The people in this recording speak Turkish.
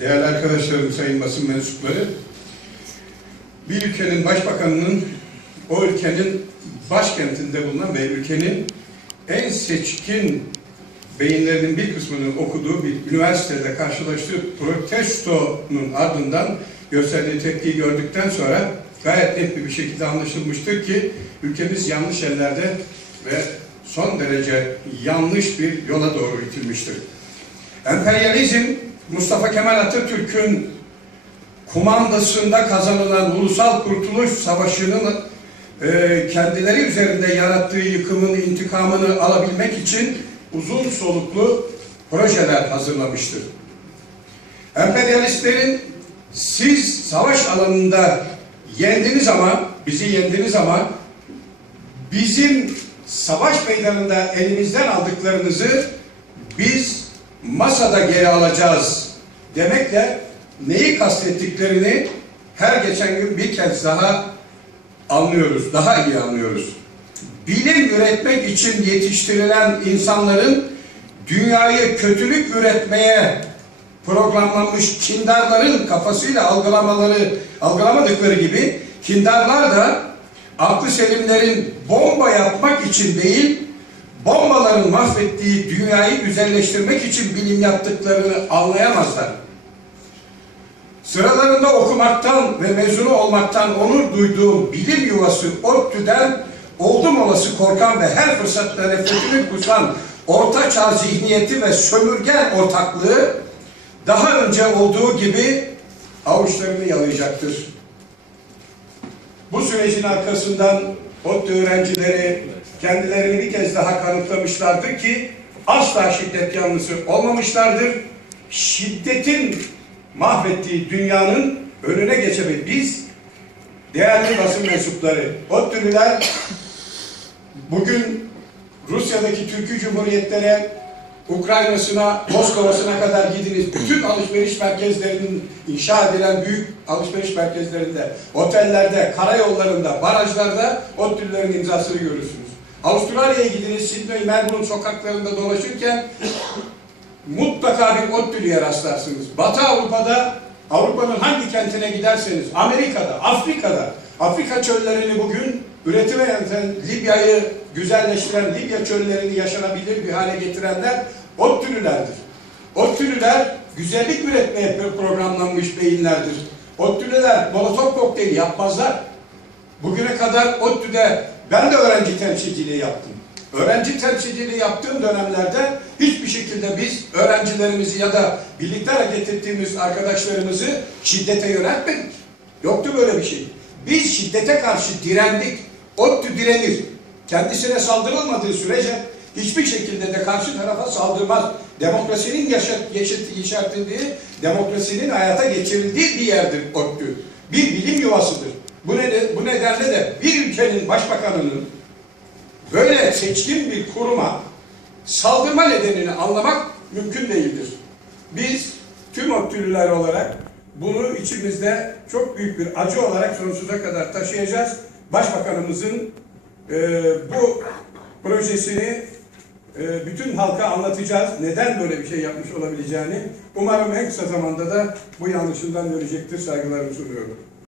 Değerli arkadaşlarım, sayın basın mensupları, bir ülkenin başbakanının o ülkenin başkentinde bulunan ve ülkenin en seçkin beyinlerinin bir kısmının okuduğu bir üniversitede karşılaştığı protestonun ardından gösterdiği tepkiyi gördükten sonra gayet net bir şekilde anlaşılmıştır ki ülkemiz yanlış ellerde ve son derece yanlış bir yola doğru itilmiştir. Emperyalizm Mustafa Kemal Atatürk'ün kumandasında kazanılan Ulusal Kurtuluş Savaşı'nın e, kendileri üzerinde yarattığı yıkımın intikamını alabilmek için uzun soluklu projeler hazırlamıştır. Emperyalistlerin siz savaş alanında yendiniz ama, bizi yendiniz ama bizim savaş meydanında elimizden aldıklarınızı biz masada geri alacağız demekle neyi kastettiklerini her geçen gün bir kez daha anlıyoruz, daha iyi anlıyoruz. Bilim üretmek için yetiştirilen insanların dünyayı kötülük üretmeye programlanmış kindarların kafasıyla algılamaları, algılamadıkları gibi kindarlar da aklı selimlerin bomba yapmak için değil, bombaların mahvettiği dünyayı güzelleştirmek için bilim yaptıklarını anlayamazlar. Sıralarında okumaktan ve mezunu olmaktan onur duyduğum bilim yuvası ODTÜ'den oldum olası korkan ve her fırsatta nefretini kusan orta çağ zihniyeti ve sömürgen ortaklığı daha önce olduğu gibi avuçlarını yalayacaktır. Bu sürecin arkasından ODTÜ öğrencileri kendilerini bir kez daha kanıtlamışlardır ki asla şiddet yanlısı olmamışlardır. Şiddetin mahvettiği dünyanın önüne geçebilir. Biz değerli basın mensupları, ODTÜ'lüler bugün Rusya'daki Türkü Cumhuriyetlere, Ukrayna'sına, Moskova'sına kadar gidiniz. Bütün alışveriş merkezlerinin inşa edilen büyük alışveriş merkezlerinde, otellerde, karayollarında, barajlarda ODTÜ'lülerin imzasını görürsünüz. Avustralya'ya gidiniz, Sydney, Melbourne sokaklarında dolaşırken mutlaka bir ODTÜ'lüye rastlarsınız. Batı Avrupa'da, Avrupa'nın hangi kentine giderseniz, Amerika'da, Afrika'da, Afrika çöllerini bugün üretime yöneten Libya'yı güzelleştiren, Libya çöllerini yaşanabilir bir hale getirenler ODTÜ'lülerdir. ODTÜ'lüler güzellik üretmeye programlanmış beyinlerdir. ODTÜ'lüler molotof kokteyli yapmazlar. Bugüne kadar ODTÜ'de ben de öğrenci temsilciliği yaptım. Öğrenci temsilciliği yaptığım dönemlerde hiçbir şekilde biz öğrencilerimizi ya da birlikte hareket ettiğimiz arkadaşlarımızı şiddete yöneltmedik. Yoktu böyle bir şey. Biz şiddete karşı direndik. ODTÜ direnir. Kendisine saldırılmadığı sürece hiçbir şekilde de karşı tarafa saldırmaz. Demokrasinin yaşat, yaşat, yaşatıldığı, demokrasinin hayata geçirildiği bir yerdir ODTÜ. Bir bilim yuvasıdır. Bu, neden, bu nedenle de bir ülkenin başbakanının böyle seçkin bir kuruma saldırma nedenini anlamak mümkün değildir. Biz tüm ODTÜ'lüler olarak bunu içimizde çok büyük bir acı olarak sonsuza kadar taşıyacağız. Başbakanımızın e, bu projesini e, bütün halka anlatacağız. Neden böyle bir şey yapmış olabileceğini. Umarım en kısa zamanda da bu yanlışından dönecektir. Saygılarımı sunuyorum.